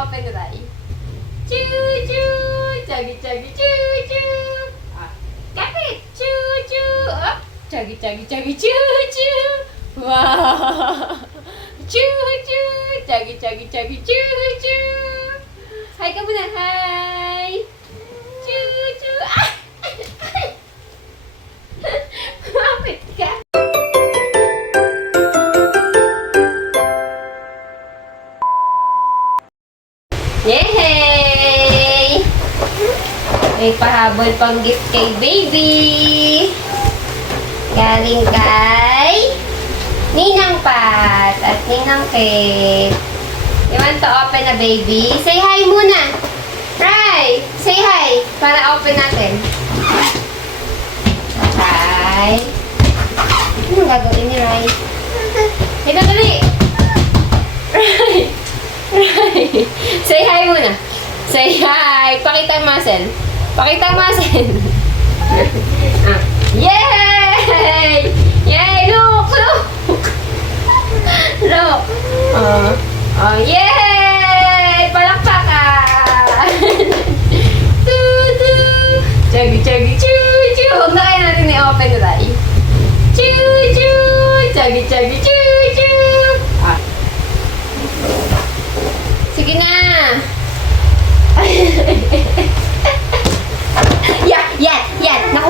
open Rai? Choo choo! Chuggy chuggy choo choo! Kapit! Choo choo! Up! Chuggy chuggy chuggy choo choo! Wow! Choo choo! Chuggy chuggy chuggy choo choo! Hi ka muna! Hi! Choo choo! Ah! Kapit ka! Yay! May pahabol pang gift kay baby. Galing kay Ninang Pat at Ninang Kate. You want to open a baby? Say hi muna. Rai, say hi para open natin. Hi. Anong gagawin ni Rai? Ito dali. Rai. Rai. Say hi muna. Say hi. Pakita ang muscle. Pakita ang muscle. Yay! Yay! Look! Look! Look! Yay! Palakpakan! Tutu! Chuggy, chuggy, choo, choo! Huwag na kaya natin i-open, Rai. Choo, choo! Chuggy, chuggy, choo, choo! Sige na! Yan! Naku!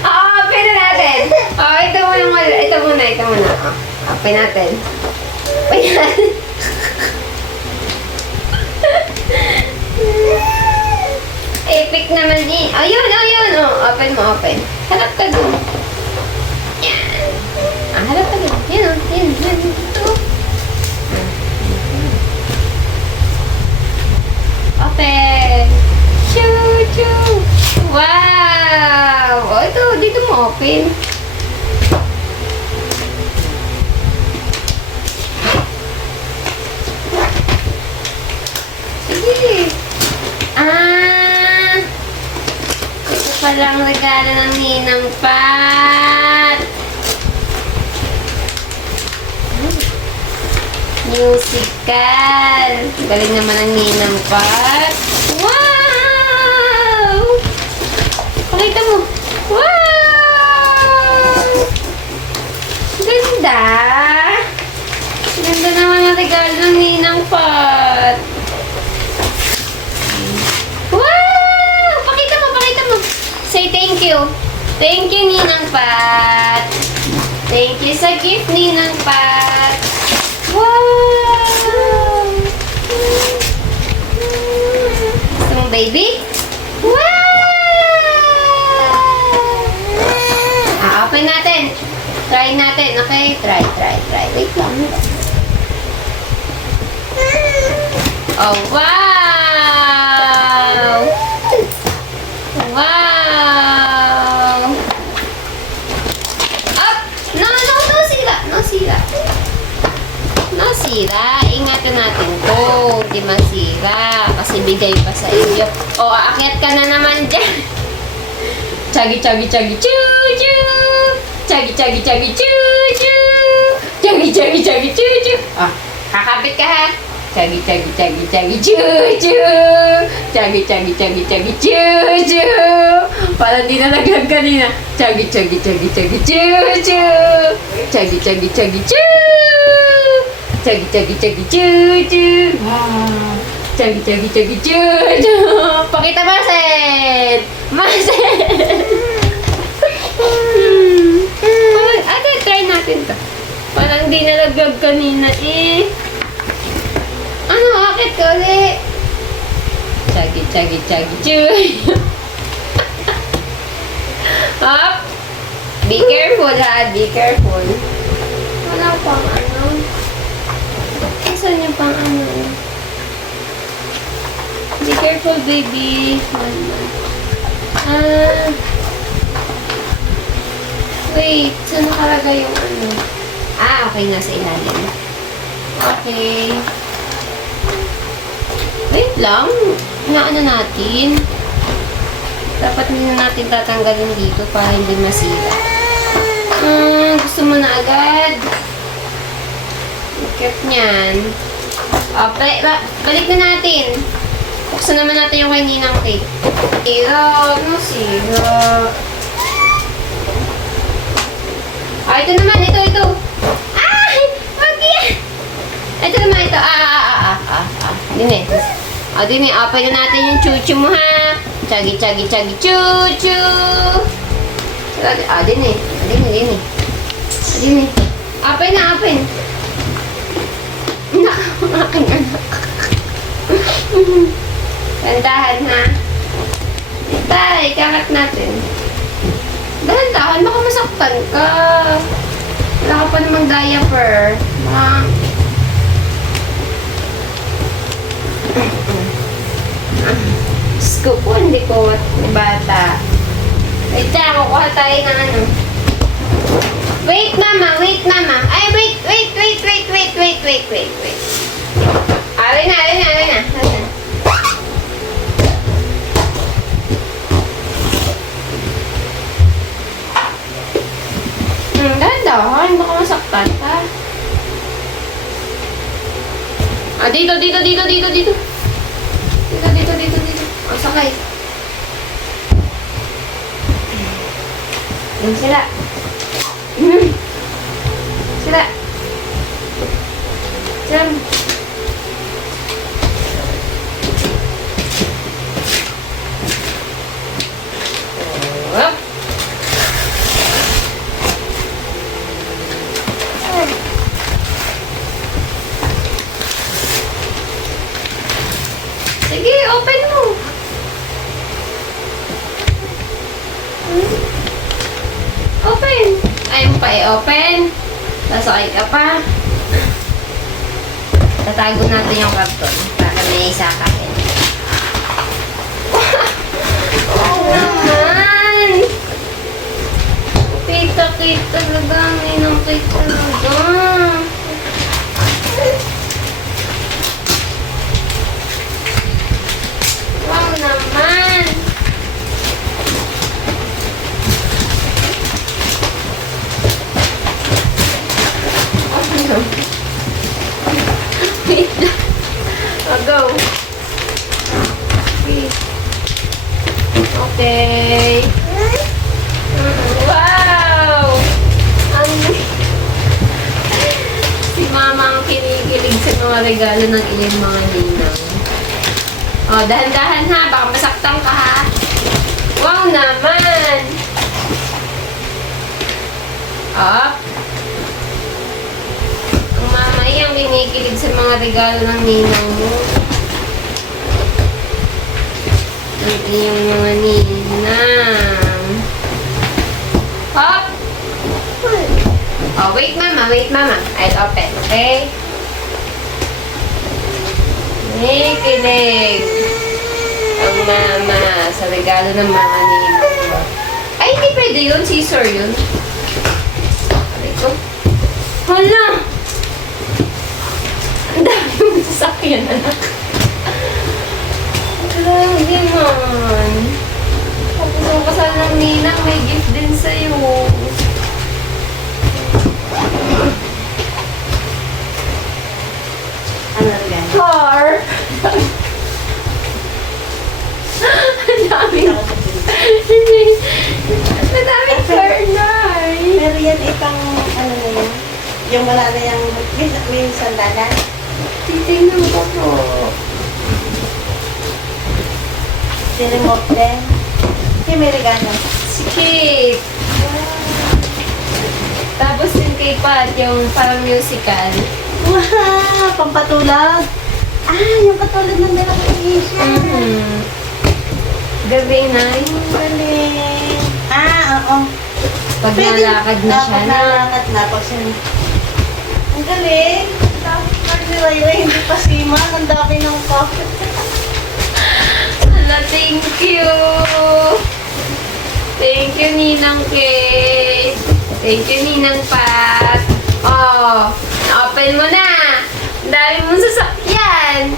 Open na natin. Ito muna. Open natin. Epic naman eh. Ayun. Open mo. Harap ka dun. Yan. Harap ka dun. Yan. Open! Choo! Wow! Ito, dito mo open. Sige. Ito palang regalo ng Ninang Pat. Musical. Galing naman ang Ninang Pat. Wow! Pakita mo. Wow! Ganda. Ganda naman ang regalo ng Ninang Pat. Wow! Pakita mo. Say thank you. Thank you, Ninang Pat. Thank you sa gift, Ninang Pat. Wow! Gusto mong baby? Wow! Open natin. Try natin. Okay? Try. Wait lang. Oh, wow! Wow! Up! No sira. Ingatan natin to. Hindi masira. Kasi bigay pa sa iyo. O, aakyat ka na naman dyan. Chuggy, choo, choo. Chuggy, choo, choo. Chuggy, choo. Kakapit ka ha. Chuggy, choo, choo. Chuggy, choo, choo. Parang di nalaglag kanina. Chuggy, choo, choo. Chuggy, choo. Chuggy, choo, choo. Chuggy, choo. Pakita Masen. Ate, try natin to. Parang di nalaglag kanina eh. Ano, akit ka ulit. Chuggy, choo. Up. Be careful ha, be careful. Wala pang ano. Saan yung pang ano? Be careful, baby. Wait. Saan nakalagay yung ano? Okay. Nasa ilalim. Okay. Wait lang. Inaano natin. Dapat na natin tatanggalin dito para hindi masira. Gusto mo na agad? Cute niyan. Balik na natin. Buksan naman natin yung kay Ninang cake. Sira. Ano sira? Ito naman. Ito. Ay! Wag yan! Ito naman. Ito. Dini. Dini. Open na natin yung chuchu mo, ha? Chagi, chuchu! Dini. Open na. Aking anak. Tandahan, ha? Tay, kakat natin. Dahan-dahan, baka masaktan ka. Wala ka pa namang diaper. Scoop po, hindi ko bata. Wait lang, kukuha tayo ng ano. Wait, mama. Ay, wait. Awin na. Dahan-dahan, baka masaktan ka. Dito. Dito. Sakay. Yan sila. Sila. Up. Sige, open mo. Open. Ayaw mo pa i-open. Sasakay ka pa. Tatago natin yung karton para may isakahin. Oo naman. Kita talaga. Ninang kita talaga. Wow naman. Wait lang. Go. Okay. Wow! Si Mama ang kinikilig sa mga regalo ng iyong mga ninang. Dahan-dahan, ha. Baka masaktan ka, ha. Wow naman! Up. Ang mama ang kinikilig sa mga regalo ng ninang mo. Ang iyong mga ninang. Up. Wait, mama. I'll open, okay? Kinikilig ang mama sa regalo ng mga ninang mo. Ay, hindi pwede yun. Scissor yun. Hala! Ang dami mong sasakyan, anak. Grabe man. Tapos ang kasal ng ninang, may gift din sa'yo. Ano yan? Car! Ang daming... Ang daming car na eh. Pero yan itang, ano na yan? Yung wala na yung, may sandalan. Titignan ko po. Sinimot din. Kasi may regalo. Si Kate. Tapos yung kay Pat, yung parang musical. Wow! Pampatulog. Yung patulog ng dalawang Asia. Gabi na. Ang galing. Oo. Pag nalakad na siya Pag nalakad na. Pag siya. Ang galing. Dapat pag ni Rai'S, hindi pa siman. Ang dami ng coffee. Hala, thank you. Thank you, Ninang Kate. Thank you, Ninang Pat. Na-open mo na. Ang dami mong sasakyan.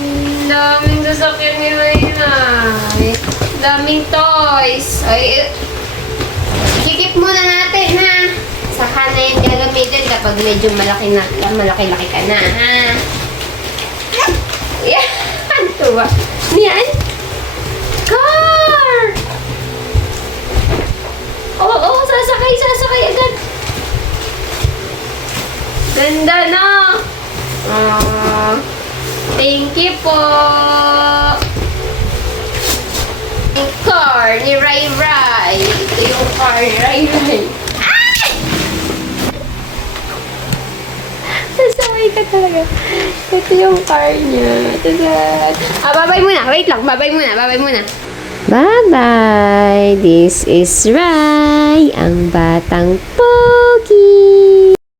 Ang daming sasakyan ni Rai'S. Ang daming toys. Ay, ikikip muna natin, ha? gamitin kapag medyo malaki-laki ka na, ha? Yan! Tuwa. Yan? Car! Oo, sasakay agad. Ganda na. Thank you po. Yung car ni Rai. Ito yung car ni Rai. Sasakay ka talaga. Ito yung car niya. Babay muna. Wait lang. Babay muna. Bye-bye. This is Rai, ang batang pogi.